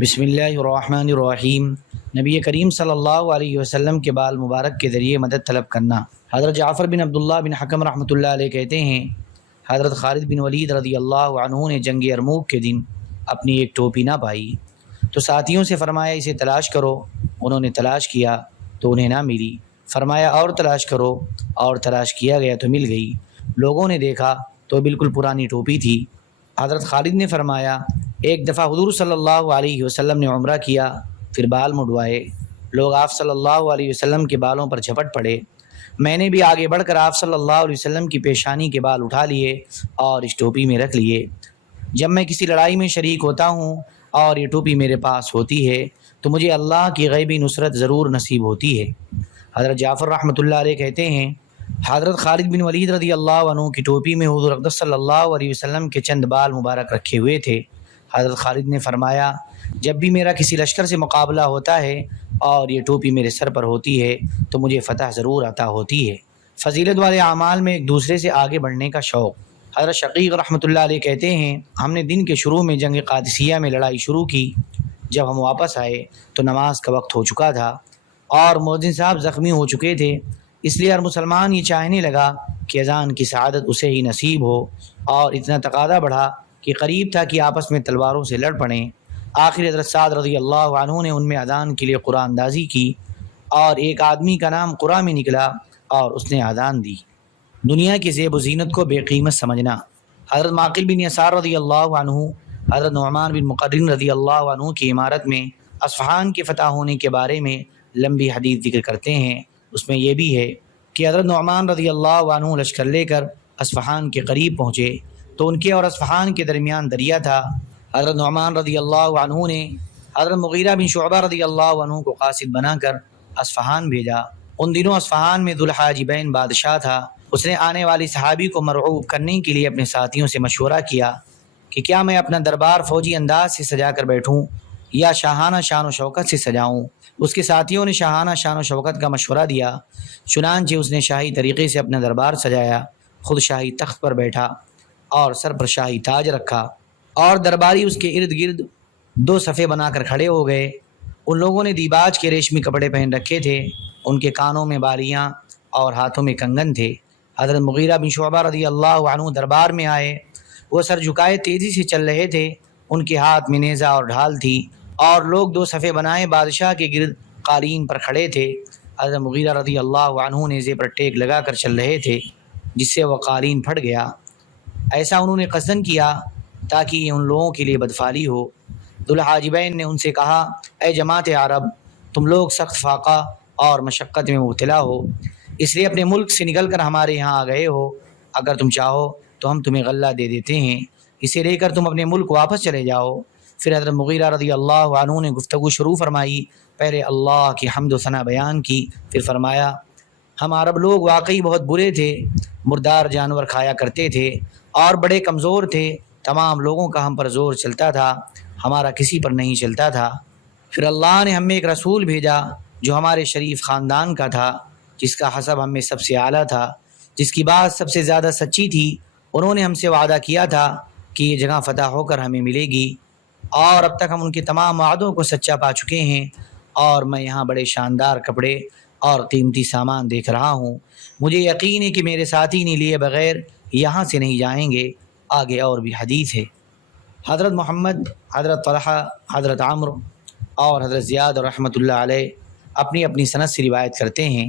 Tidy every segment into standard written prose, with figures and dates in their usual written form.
بسم اللہ الرحمن الرحیم۔ نبی کریم صلی اللہ علیہ وسلم کے بال مبارک کے ذریعے مدد طلب کرنا۔ حضرت جعفر بن عبداللہ بن حکم رحمۃ اللہ علیہ کہتے ہیں، حضرت خالد بن ولید رضی اللہ عنہ نے جنگ یرموک کے دن اپنی ایک ٹوپی نہ پائی تو ساتھیوں سے فرمایا اسے تلاش کرو۔ انہوں نے تلاش کیا تو انہیں نہ ملی۔ فرمایا اور تلاش کرو، اور تلاش کیا گیا تو مل گئی۔ لوگوں نے دیکھا تو بالکل پرانی ٹوپی تھی۔ حضرت خالد نے فرمایا، ایک دفعہ حضور صلی اللہ علیہ وسلم نے عمرہ کیا، پھر بال مڈوائے۔ لوگ آپ صلی اللہ علیہ وسلم کے بالوں پر جھپٹ پڑے۔ میں نے بھی آگے بڑھ کر آپ صلی اللہ علیہ وسلم کی پیشانی کے بال اٹھا لیے اور اس ٹوپی میں رکھ لیے۔ جب میں کسی لڑائی میں شریک ہوتا ہوں اور یہ ٹوپی میرے پاس ہوتی ہے تو مجھے اللہ کی غیبی نصرت ضرور نصیب ہوتی ہے۔ حضرت جعفر رحمۃ اللہ علیہ کہتے ہیں، حضرت خالد بن ولید رضی اللہ عنہ کی ٹوپی میں حضور اقدس صلی اللہ علیہ وسلم کے چند بال مبارک رکھے ہوئے تھے۔ حضرت خالد نے فرمایا، جب بھی میرا کسی لشکر سے مقابلہ ہوتا ہے اور یہ ٹوپی میرے سر پر ہوتی ہے تو مجھے فتح ضرور عطا ہوتی ہے۔ فضیلت والے اعمال میں ایک دوسرے سے آگے بڑھنے کا شوق۔ حضرت شقیق رحمۃ اللہ علیہ کہتے ہیں، ہم نے دن کے شروع میں جنگ قادسیہ میں لڑائی شروع کی۔ جب ہم واپس آئے تو نماز کا وقت ہو چکا تھا اور مؤذن صاحب زخمی ہو چکے تھے، اس لیے ہر مسلمان یہ چاہنے لگا کہ اذان کی سعادت اسے ہی نصیب ہو، اور اتنا تقاضا بڑھا کہ قریب تھا کہ آپس میں تلواروں سے لڑ پڑیں۔ آخر حضرت سعد رضی اللہ عنہ نے ان میں اذان کے لیے قرآن اندازی کی اور ایک آدمی کا نام قرہ میں نکلا اور اس نے اذان دی۔ دنیا کی زیب و زینت کو بے قیمت سمجھنا۔ حضرت معقل بن یسار رضی اللہ عنہ حضرت نعمان بن مقرن رضی اللہ عنہ کی عمارت میں اصفہان کے فتح ہونے کے بارے میں لمبی حدیث ذکر کرتے ہیں۔ اس میں یہ بھی ہے کہ حضرت نعمان رضی اللہ عنہ لشکر لے کر اصفہان کے قریب پہنچے تو ان کے اور اصفہان کے درمیان دریا تھا۔ حضرت نعمان رضی اللہ عنہ نے حضرت مغیرہ بن شعبہ رضی اللہ عنہ کو قاصد بنا کر اصفہان بھیجا۔ ان دنوں اصفہان میں ذو الحاجبین بادشاہ تھا۔ اس نے آنے والی صحابی کو مرعوب کرنے کے لیے اپنے ساتھیوں سے مشورہ کیا کہ کیا میں اپنا دربار فوجی انداز سے سجا کر بیٹھوں یا شاہانہ شان و شوکت سے سجاؤں۔ اس کے ساتھیوں نے شاہانہ شان و شوکت کا مشورہ دیا، چنانچہ اس نے شاہی طریقے سے اپنا دربار سجایا، خود شاہی تخت پر بیٹھا اور سر پر شاہی تاج رکھا، اور درباری اس کے ارد گرد دو صفے بنا کر کھڑے ہو گئے۔ ان لوگوں نے دیباج کے ریشمی کپڑے پہن رکھے تھے، ان کے کانوں میں بالیاں اور ہاتھوں میں کنگن تھے۔ حضرت مغیرہ بن شعبہ رضی اللہ عنہ دربار میں آئے۔ وہ سر جھکائے تیزی سے چل رہے تھے، ان کے ہاتھ میں نیزہ اور ڈھال تھی، اور لوگ دو صفے بنائے بادشاہ کے گرد قالین پر کھڑے تھے۔ حضرت مغیرہ رضی اللہ عنہ نیزے پر ٹیک لگا کر چل رہے تھے، جس سے وہ قالین پھٹ گیا۔ ایسا انہوں نے قصدن کیا تاکہ یہ ان لوگوں کے لیے بدفعلی ہو۔ ذو الحاجبین نے ان سے کہا، اے جماعت عرب، تم لوگ سخت فاقہ اور مشقت میں مبتلا ہو، اس لیے اپنے ملک سے نکل کر ہمارے یہاں آ گئے ہو۔ اگر تم چاہو تو ہم تمہیں غلہ دے دیتے ہیں، اسے لے کر تم اپنے ملک واپس چلے جاؤ۔ پھر حضرت مغیرہ رضی اللہ عنہ نے گفتگو شروع فرمائی۔ پہلے اللہ کی حمد و ثنا بیان کی، پھر فرمایا، ہم عرب لوگ واقعی بہت برے تھے، مردار جانور کھایا کرتے تھے اور بڑے کمزور تھے۔ تمام لوگوں کا ہم پر زور چلتا تھا، ہمارا کسی پر نہیں چلتا تھا۔ پھر اللہ نے ہم میں ایک رسول بھیجا جو ہمارے شریف خاندان کا تھا، جس کا حسب ہم میں سب سے اعلیٰ تھا، جس کی بات سب سے زیادہ سچی تھی۔ انہوں نے ہم سے وعدہ کیا تھا کہ یہ جگہ فتح ہو کر ہمیں ملے گی، اور اب تک ہم ان کے تمام وعدوں کو سچا پا چکے ہیں، اور میں یہاں بڑے شاندار کپڑے اور قیمتی سامان دیکھ رہا ہوں۔ مجھے یقین ہے کہ میرے ساتھی نے لیے بغیر یہاں سے نہیں جائیں گے۔ آگے اور بھی حدیث ہے۔ حضرت محمد، حضرت طلحہ، حضرت عمرو اور حضرت زیاد رحمۃ اللہ علیہ اپنی اپنی سند سے روایت کرتے ہیں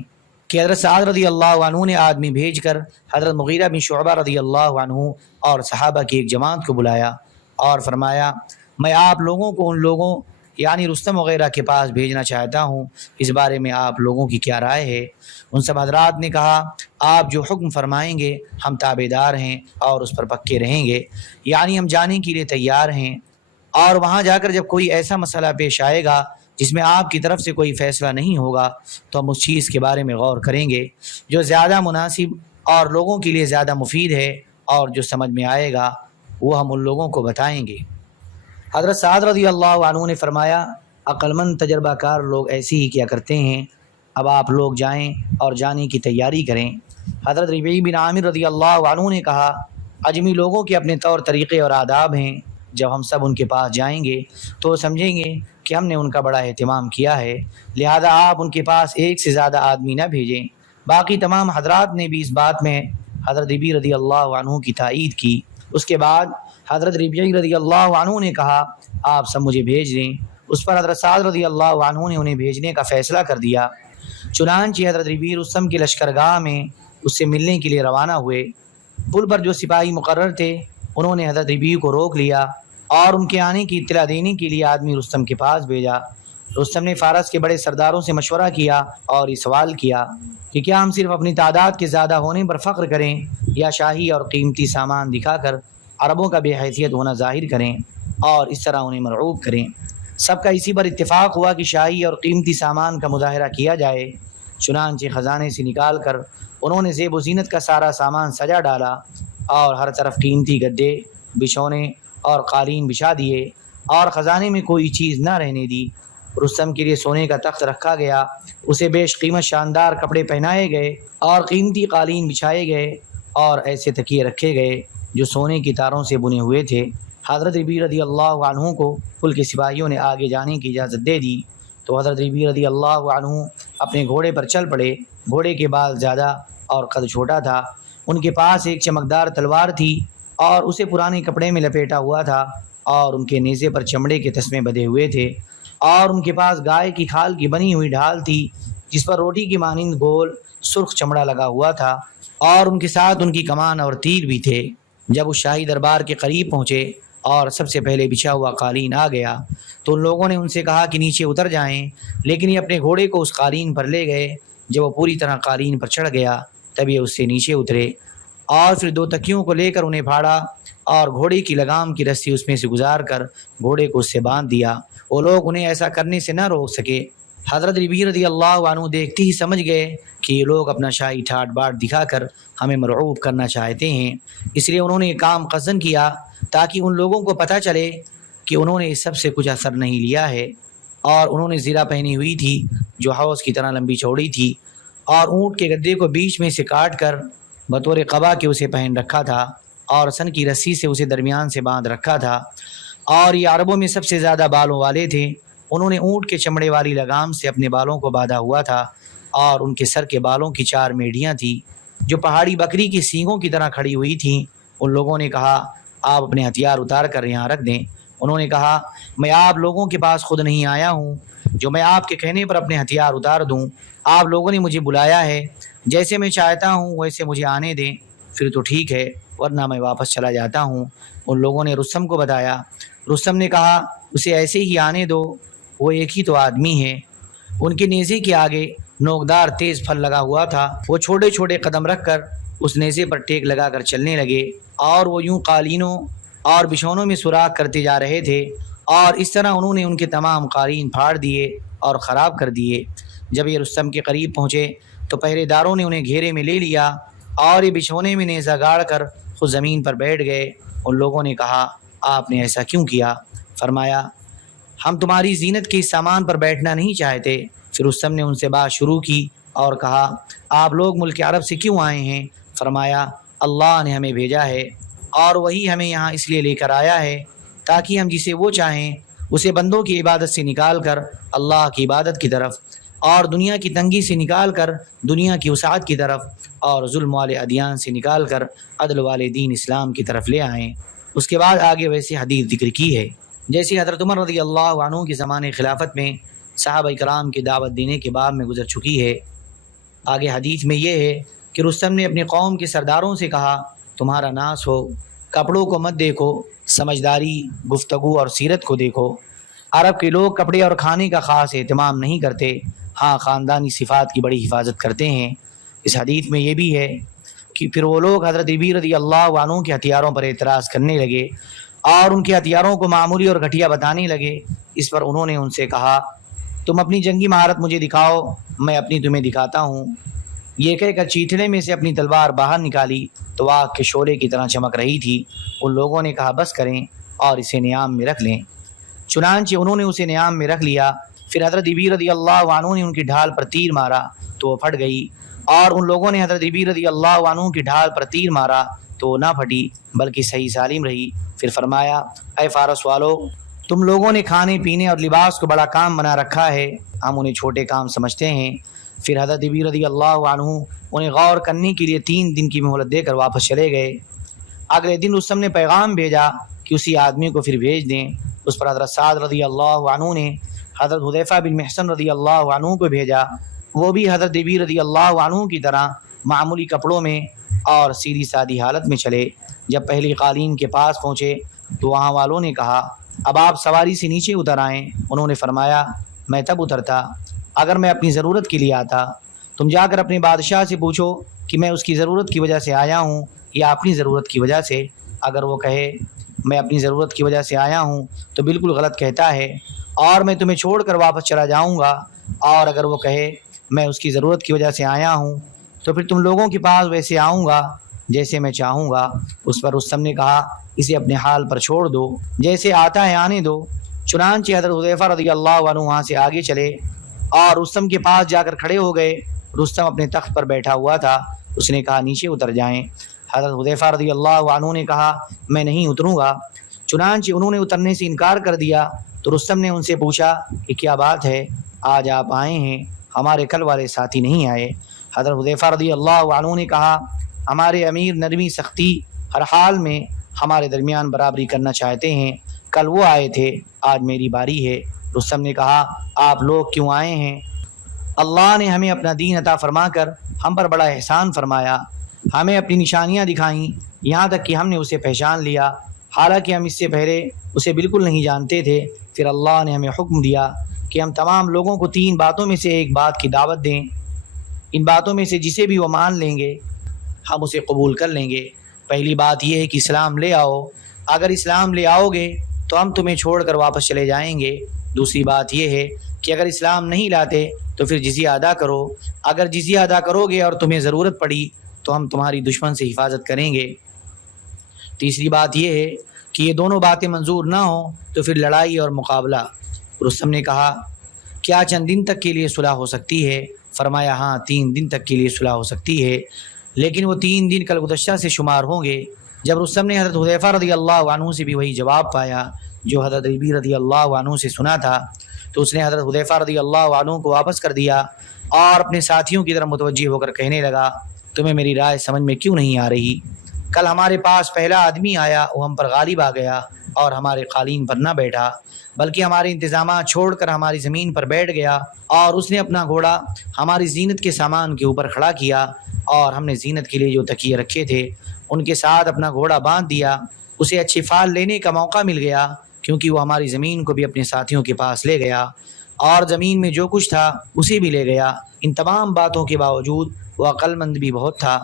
کہ حضرت سعد رضی اللہ عنہ نے آدمی بھیج کر حضرت مغیرہ بن شعبہ رضی اللہ عنہ اور صحابہ کی ایک جماعت کو بلایا اور فرمایا، میں آپ لوگوں کو ان لوگوں یعنی رستم وغیرہ کے پاس بھیجنا چاہتا ہوں، اس بارے میں آپ لوگوں کی کیا رائے ہے؟ ان سب حضرات نے کہا، آپ جو حکم فرمائیں گے ہم تابع دار ہیں اور اس پر پکے رہیں گے، یعنی ہم جانے کے لیے تیار ہیں، اور وہاں جا کر جب کوئی ایسا مسئلہ پیش آئے گا جس میں آپ کی طرف سے کوئی فیصلہ نہیں ہوگا تو ہم اس چیز کے بارے میں غور کریں گے جو زیادہ مناسب اور لوگوں کے لیے زیادہ مفید ہے، اور جو سمجھ میں آئے گا وہ ہم ان لوگوں کو بتائیں گے۔ حضرت سعد رضی اللہ عنہ نے فرمایا، عقل مند تجربہ کار لوگ ایسے ہی کیا کرتے ہیں، اب آپ لوگ جائیں اور جانے کی تیاری کریں۔ حضرت ربیع بن عامر رضی اللہ عنہ نے کہا، اجمی لوگوں کے اپنے طور طریقے اور آداب ہیں، جب ہم سب ان کے پاس جائیں گے تو سمجھیں گے کہ ہم نے ان کا بڑا اہتمام کیا ہے، لہذا آپ ان کے پاس ایک سے زیادہ آدمی نہ بھیجیں۔ باقی تمام حضرات نے بھی اس بات میں حضرت ربیع رضی اللہ عنہ کی تائید کی۔ اس کے بعد حضرت ربیع رضی اللہ عنہ نے کہا آپ سب مجھے بھیج دیں۔ اس پر حضرت سعد رضی اللہ عنہ نے انہیں بھیجنے کا فیصلہ کر دیا۔ چنانچہ حضرت ربیع رستم کی لشکرگاہ میں اس سے ملنے کے لیے روانہ ہوئے۔ پل پر جو سپاہی مقرر تھے انہوں نے حضرت ربیع کو روک لیا اور ان کے آنے کی اطلاع دینے کے لیے آدمی رستم کے پاس بھیجا۔ رستم نے فارس کے بڑے سرداروں سے مشورہ کیا اور یہ سوال کیا کہ کیا ہم صرف اپنی تعداد کے زیادہ ہونے پر فخر کریں یا شاہی اور قیمتی سامان دکھا کر عربوں کا بے حیثیت ہونا ظاہر کریں اور اس طرح انہیں مرعوب کریں۔ سب کا اسی پر اتفاق ہوا کہ شاہی اور قیمتی سامان کا مظاہرہ کیا جائے۔ چنانچہ خزانے سے نکال کر انہوں نے زیب و زینت کا سارا سامان سجا ڈالا اور ہر طرف قیمتی گدے، بچھونے اور قالین بچھا دیے اور خزانے میں کوئی چیز نہ رہنے دی۔ رستم کے لیے سونے کا تخت رکھا گیا، اسے بیش قیمت شاندار کپڑے پہنائے گئے اور قیمتی قالین بچھائے گئے اور ایسے تکیے رکھے گئے جو سونے کی تاروں سے بنے ہوئے تھے۔ حضرت ربیع رضی اللہ عنہ کو پل کے سپاہیوں نے آگے جانے کی اجازت دے دی تو حضرت ربیع رضی اللہ عنہ اپنے گھوڑے پر چل پڑے۔ گھوڑے کے بال زیادہ اور قد چھوٹا تھا، ان کے پاس ایک چمکدار تلوار تھی اور اسے پرانے کپڑے میں لپیٹا ہوا تھا اور ان کے نیزے پر چمڑے کے تسمے بدے ہوئے تھے اور ان کے پاس گائے کی کھال کی بنی ہوئی ڈھال تھی جس پر روٹی کی مانند گول سرخ چمڑا لگا ہوا تھا اور ان کے ساتھ ان کی کمان اور تیر بھی تھے۔ جب اس شاہی دربار کے قریب پہنچے اور سب سے پہلے بچھا ہوا قالین آ گیا تو ان لوگوں نے ان سے کہا کہ نیچے اتر جائیں، لیکن یہ اپنے گھوڑے کو اس قالین پر لے گئے۔ جب وہ پوری طرح قالین پر چڑھ گیا تب یہ اس سے نیچے اترے اور پھر دو تکیوں کو لے کر انہیں پھاڑا اور گھوڑے کی لگام کی رسی اس میں سے گزار کر گھوڑے کو اس سے باندھ دیا۔ وہ لوگ انہیں ایسا کرنے سے نہ روک سکے۔ حضرت ربیع رضی اللہ عنہ دیکھتے ہی سمجھ گئے کہ یہ لوگ اپنا شاہی ٹھاٹ باٹ دکھا کر ہمیں مرعوب کرنا چاہتے ہیں، اس لیے انہوں نے یہ کام قصداً کیا تاکہ ان لوگوں کو پتہ چلے کہ انہوں نے اس سب سے کچھ اثر نہیں لیا ہے۔ اور انہوں نے زرہ پہنی ہوئی تھی جو حوض کی طرح لمبی چوڑی تھی اور اونٹ کے گدے کو بیچ میں سے کاٹ کر بطور قبا کے اسے پہن رکھا تھا اور سن کی رسی سے اسے درمیان سے باندھ رکھا تھا، اور یہ عربوں میں سب سے زیادہ بالوں والے تھے۔ انہوں نے اونٹ کے چمڑے والی لگام سے اپنے بالوں کو باندھا ہوا تھا اور ان کے سر کے بالوں کی 4 میڑیاں تھیں جو پہاڑی بکری کی سینگوں کی طرح کھڑی ہوئی تھیں۔ ان لوگوں نے کہا آپ اپنے ہتھیار اتار کر یہاں رکھ دیں۔ انہوں نے کہا میں آپ لوگوں کے پاس خود نہیں آیا ہوں جو میں آپ کے کہنے پر اپنے ہتھیار اتار دوں، آپ لوگوں نے مجھے بلایا ہے، جیسے میں چاہتا ہوں ویسے مجھے آنے دیں، پھر تو ٹھیک ہے ورنہ میں واپس چلا جاتا ہوں۔ ان لوگوں نے رستم کو بتایا۔ رستم نے کہا اسے ایسے ہی آنے دو، وہ ایک ہی تو آدمی ہے۔ ان کے نیزے کے آگے نوکدار تیز پھل لگا ہوا تھا، وہ چھوٹے چھوٹے قدم رکھ کر اس نیزے پر ٹیک لگا کر چلنے لگے اور وہ یوں قالینوں اور بچھونوں میں سوراخ کرتے جا رہے تھے اور اس طرح انہوں نے ان کے تمام قالین پھاڑ دیے اور خراب کر دیے۔ جب یہ رستم کے قریب پہنچے تو پہرے داروں نے انہیں گھیرے میں لے لیا اور یہ بچھونے میں نیزہ گاڑ کر خود زمین پر بیٹھ گئے۔ ان لوگوں نے کہا آپ نے ایسا کیوں کیا؟ فرمایا ہم تمہاری زینت کے اس سامان پر بیٹھنا نہیں چاہتے۔ پھر رستم نے ان سے بات شروع کی اور کہا آپ لوگ ملک عرب سے کیوں آئے ہیں؟ فرمایا اللہ نے ہمیں بھیجا ہے اور وہی ہمیں یہاں اس لیے لے کر آیا ہے تاکہ ہم جسے وہ چاہیں اسے بندوں کی عبادت سے نکال کر اللہ کی عبادت کی طرف اور دنیا کی تنگی سے نکال کر دنیا کی وسعت کی طرف اور ظلم والے ادیان سے نکال کر عدل والے دین اسلام کی طرف لے آئیں۔ اس کے بعد آگے ویسے حدیث ذکر کی ہے جیسے حضرت عمر رضی اللہ عنہ کے زمانے خلافت میں صحابہ کرام کی دعوت دینے کے باب میں گزر چکی ہے۔ آگے حدیث میں یہ ہے کہ رستم نے اپنی قوم کے سرداروں سے کہا تمہارا ناس ہو، کپڑوں کو مت دیکھو، سمجھداری، گفتگو اور سیرت کو دیکھو۔ عرب کے لوگ کپڑے اور کھانے کا خاص اہتمام نہیں کرتے، ہاں خاندانی صفات کی بڑی حفاظت کرتے ہیں۔ اس حدیث میں یہ بھی ہے کہ پھر وہ لوگ حضرت ربیع رضی اللہ عنہ کے ہتھیاروں پر اعتراض کرنے لگے اور ان کے ہتھیاروں کو معمولی اور گھٹیا بتانے لگے۔ اس پر انہوں نے ان سے کہا تم اپنی جنگی مہارت مجھے دکھاؤ، میں اپنی تمہیں دکھاتا ہوں۔ یہ کہہ کر چیتڑے میں سے اپنی تلوار باہر نکالی تو آگ کے شعلے کی طرح چمک رہی تھی۔ ان لوگوں نے کہا بس کریں اور اسے نیام میں رکھ لیں۔ چنانچہ انہوں نے اسے نیام میں رکھ لیا۔ پھر حضرت ربیع رضی اللہ عنہ نے ان کی ڈھال پر تیر مارا تو وہ پھٹ گئی اور ان لوگوں نے حضرت ربیع رضی اللہ عنہ کی ڈھال پر تیر مارا تو نہ پھٹی بلکہ صحیح سالم رہی۔ پھر فرمایا اے فارس والو، تم لوگوں نے کھانے پینے اور لباس کو بڑا کام بنا رکھا ہے، ہم انہیں چھوٹے کام سمجھتے ہیں۔ پھر حضرت ابی رضی اللہ عنہ انہیں غور کرنے کے لیے 3 دن کی مہلت دے کر واپس چلے گئے۔ اگلے دن رستم نے پیغام بھیجا کہ اسی آدمی کو پھر بھیج دیں۔ اس پر حضرت سعد رضی اللہ عنہ نے حضرت حذیفہ بن محصن رضی اللہ عنہ کو بھیجا۔ وہ بھی حضرت ابی رضی اللہ عنہ کی طرح معمولی کپڑوں میں اور سیدھی سادی حالت میں چلے۔ جب پہلی قالین کے پاس پہنچے تو وہاں والوں نے کہا اب آپ سواری سے نیچے اتر آئیں۔ انہوں نے فرمایا میں تب اترتا اگر میں اپنی ضرورت کے لیے آتا۔ تم جا کر اپنے بادشاہ سے پوچھو کہ میں اس کی ضرورت کی وجہ سے آیا ہوں یا اپنی ضرورت کی وجہ سے۔ اگر وہ کہے میں اپنی ضرورت کی وجہ سے آیا ہوں تو بالکل غلط کہتا ہے اور میں تمہیں چھوڑ کر واپس چلا جاؤں گا، اور اگر وہ کہے میں اس کی ضرورت کی وجہ سے آیا ہوں تو پھر تم لوگوں کے پاس ویسے آؤں گا جیسے میں چاہوں گا۔ اس پر رستم نے کہا اسے اپنے حال پر چھوڑ دو، جیسے آتا ہے آنے دو۔ چنانچہ حضرت حذیفہ رضی اللہ عنہ وہاں سے آگے چلے اور رستم کے پاس جا کر کھڑے ہو گئے۔ رستم اپنے تخت پر بیٹھا ہوا تھا۔ اس نے کہا نیچے اتر جائیں۔ حضرت حذیفہ رضی اللہ عنہ نے کہا میں نہیں اتروں گا۔ چنانچہ انہوں نے اترنے سے انکار کر دیا تو رستم نے ان سے پوچھا کہ کیا بات ہے، آج آپ آئے ہیں، ہمارے کل والے ساتھی نہیں آئے؟ حضرت حذیفہ رضی اللہ عنہ نے کہا ہمارے امیر نرمی سختی ہر حال میں ہمارے درمیان برابری کرنا چاہتے ہیں، کل وہ آئے تھے، آج میری باری ہے۔ رستم نے کہا آپ لوگ کیوں آئے ہیں؟ اللہ نے ہمیں اپنا دین عطا فرما کر ہم پر بڑا احسان فرمایا، ہمیں اپنی نشانیاں دکھائیں، یہاں تک کہ ہم نے اسے پہچان لیا، حالانکہ ہم اس سے پہلے اسے بالکل نہیں جانتے تھے۔ پھر اللہ نے ہمیں حکم دیا کہ ہم تمام لوگوں کو 3 باتوں میں سے ایک بات کی دعوت دیں، ان باتوں میں سے جسے بھی وہ مان لیں گے ہم اسے قبول کر لیں گے۔ پہلی بات یہ ہے کہ اسلام لے آؤ، اگر اسلام لے آؤ گے تو ہم تمہیں چھوڑ کر واپس چلے جائیں گے۔ دوسری بات یہ ہے کہ اگر اسلام نہیں لاتے تو پھر جزیہ ادا کرو، اگر جزیہ ادا کرو گے اور تمہیں ضرورت پڑی تو ہم تمہاری دشمن سے حفاظت کریں گے۔ تیسری بات یہ ہے کہ یہ دونوں باتیں منظور نہ ہوں تو پھر لڑائی اور مقابلہ۔ رستم نے کہا کیا چند دن تک کے لیے صلح ہو سکتی ہے؟ فرمایا ہاں 3 دن تک کے لیے صلح ہو سکتی ہے، لیکن وہ 3 دن کل گزشتہ سے شمار ہوں گے۔ جب رستم نے حضرت حذیفہ رضی اللہ عنہ سے بھی وہی جواب پایا جو حضرت ابی رضی اللہ عنہ سے سنا تھا تو اس نے حضرت حذیفہ رضی اللہ عنہ کو واپس کر دیا اور اپنے ساتھیوں کی طرف متوجہ ہو کر کہنے لگا تمہیں میری رائے سمجھ میں کیوں نہیں آ رہی؟ کل ہمارے پاس پہلا آدمی آیا، وہ ہم پر غالب آ گیا اور ہمارے قالین پر نہ بیٹھا بلکہ ہمارے انتظامات چھوڑ کر ہماری زمین پر بیٹھ گیا، اور اس نے اپنا گھوڑا ہماری زینت کے سامان کے اوپر کھڑا کیا اور ہم نے زینت کے لیے جو تکیے رکھے تھے ان کے ساتھ اپنا گھوڑا باندھ دیا۔ اسے اچھی فال لینے کا موقع مل گیا کیونکہ وہ ہماری زمین کو بھی اپنے ساتھیوں کے پاس لے گیا اور زمین میں جو کچھ تھا اسے بھی لے گیا۔ ان تمام باتوں کے باوجود وہ عقل مند بھی بہت تھا۔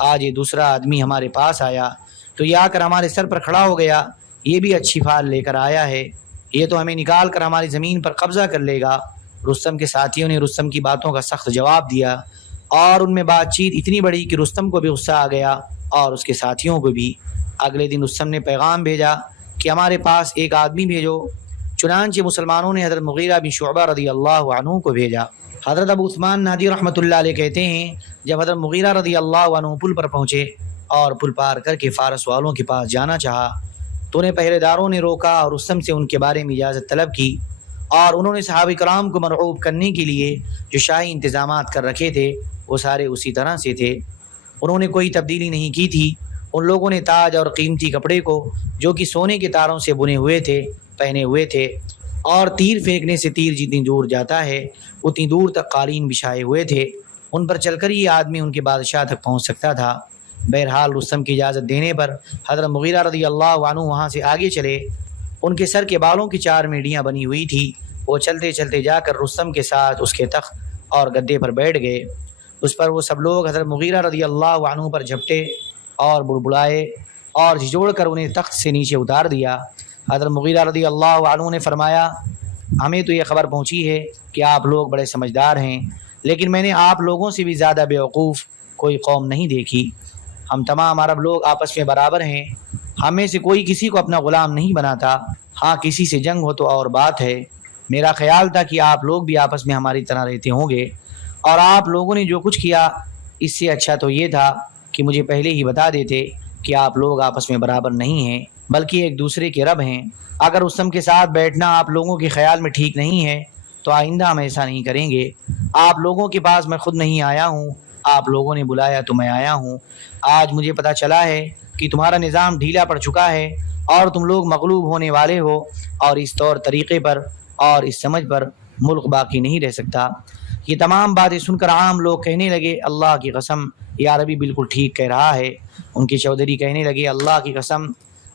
آج یہ دوسرا آدمی ہمارے پاس آیا تو یہ آ کر ہمارے سر پر کھڑا ہو گیا، یہ بھی اچھی فال لے کر آیا ہے، یہ تو ہمیں نکال کر ہماری زمین پر قبضہ کر لے گا۔ رستم کے ساتھیوں نے رستم کی باتوں کا سخت جواب دیا اور ان میں بات چیت اتنی بڑی کہ رستم کو بھی غصہ آ گیا اور اس کے ساتھیوں کو بھی۔ اگلے دن رستم نے پیغام بھیجا کہ ہمارے پاس ایک آدمی بھیجو۔ چنانچہ مسلمانوں نے حضرت مغیرہ بن شعبہ رضی اللہ عنہ کو بھیجا۔ حضرت ابو عثمان نہدی رحمۃ اللہ علیہ کہتے ہیں جب حضرت مغیرہ رضی اللہ عنہ پل پر پہنچے اور پل پار کر کے فارس والوں کے پاس جانا چاہا تو انہیں پہرے داروں نے روکا اور رستم سے ان کے بارے میں اجازت طلب کی، اور انہوں نے صحابہ کرام کو مرعوب کرنے کے لیے جو شاہی انتظامات کر رکھے تھے وہ سارے اسی طرح سے تھے، انہوں نے کوئی تبدیلی نہیں کی تھی۔ ان لوگوں نے تاج اور قیمتی کپڑے کو جو کہ سونے کے تاروں سے بنے ہوئے تھے پہنے ہوئے تھے، اور تیر پھینکنے سے تیر جتنی دور جاتا ہے اتنی دور تک قالین بچھائے ہوئے تھے، ان پر چل کر یہ آدمی ان کے بادشاہ تک پہنچ سکتا تھا۔ بہرحال رستم کی اجازت دینے پر حضرت مغیرہ رضی اللہ عنہ وہاں سے آگے چلے۔ ان کے سر کے بالوں کی 4 میڑیاں بنی ہوئی تھی، وہ چلتے چلتے جا کر رستم کے ساتھ اس کے تخت اور گدے پر بیٹھ گئے۔ اس پر وہ سب لوگ حضرت مغیرہ رضی اللہ عنہ پر جھپٹے اور بڑبڑائے اور جھجوڑ کر انہیں تخت سے نیچے اتار دیا۔ حضرت مغیرہ رضی اللہ عنہ نے فرمایا ہمیں تو یہ خبر پہنچی ہے کہ آپ لوگ بڑے سمجھدار ہیں، لیکن میں نے آپ لوگوں سے بھی زیادہ بیوقوف کوئی قوم نہیں دیکھی۔ ہم تمام عرب لوگ آپس میں برابر ہیں، ہم میں سے کوئی کسی کو اپنا غلام نہیں بناتا، ہاں کسی سے جنگ ہو تو اور بات ہے۔ میرا خیال تھا کہ آپ لوگ بھی آپس میں ہماری طرح رہتے ہوں گے، اور آپ لوگوں نے جو کچھ کیا اس سے اچھا تو یہ تھا کہ مجھے پہلے ہی بتا دیتے کہ آپ لوگ آپس میں برابر نہیں ہیں بلکہ ایک دوسرے کے رب ہیں۔ اگر رستم کے ساتھ بیٹھنا آپ لوگوں کے خیال میں ٹھیک نہیں ہے تو آئندہ ہم ایسا نہیں کریں گے۔ آپ لوگوں کے پاس میں خود نہیں آیا ہوں، آپ لوگوں نے بلایا تو میں آیا ہوں۔ آج مجھے پتہ چلا ہے کہ تمہارا نظام ڈھیلا پڑ چکا ہے اور تم لوگ مغلوب ہونے والے ہو، اور اس طور طریقے پر اور اس سمجھ پر ملک باقی نہیں رہ سکتا۔ یہ تمام باتیں سن کر عام لوگ کہنے لگے اللہ کی قسم، یہ عربی بالکل ٹھیک کہہ رہا ہے۔ ان کے چودھری کہنے لگے اللہ کی قسم،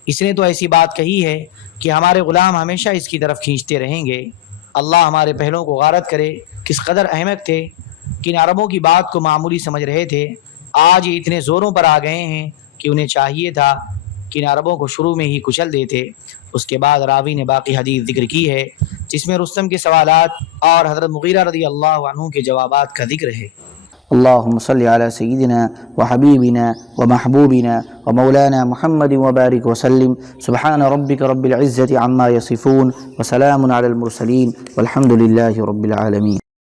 اس نے تو ایسی بات کہی ہے کہ ہمارے غلام ہمیشہ اس کی طرف کھینچتے رہیں گے۔ اللہ ہمارے پہلوں کو غارت کرے، کس قدر احمق تھے، کن عربوں کی بات کو معمولی سمجھ رہے تھے، آج یہ اتنے زوروں پر آ گئے ہیں کہ انہیں چاہیے تھا کہ ان عربوں کو شروع میں ہی کچل دیتے۔ اس کے بعد راوی نے باقی حدیث ذکر کی ہے جس میں رستم کے سوالات اور حضرت مغیرہ رضی اللہ عنہ کے جوابات کا ذکر ہے۔ اللهم صل على سيدنا وحبيبنا ومحبوبنا ومولانا محمد وبارك وسلم. سبحان ربك رب العزة عما يصفون وسلام على المرسلين والحمد لله رب العالمين.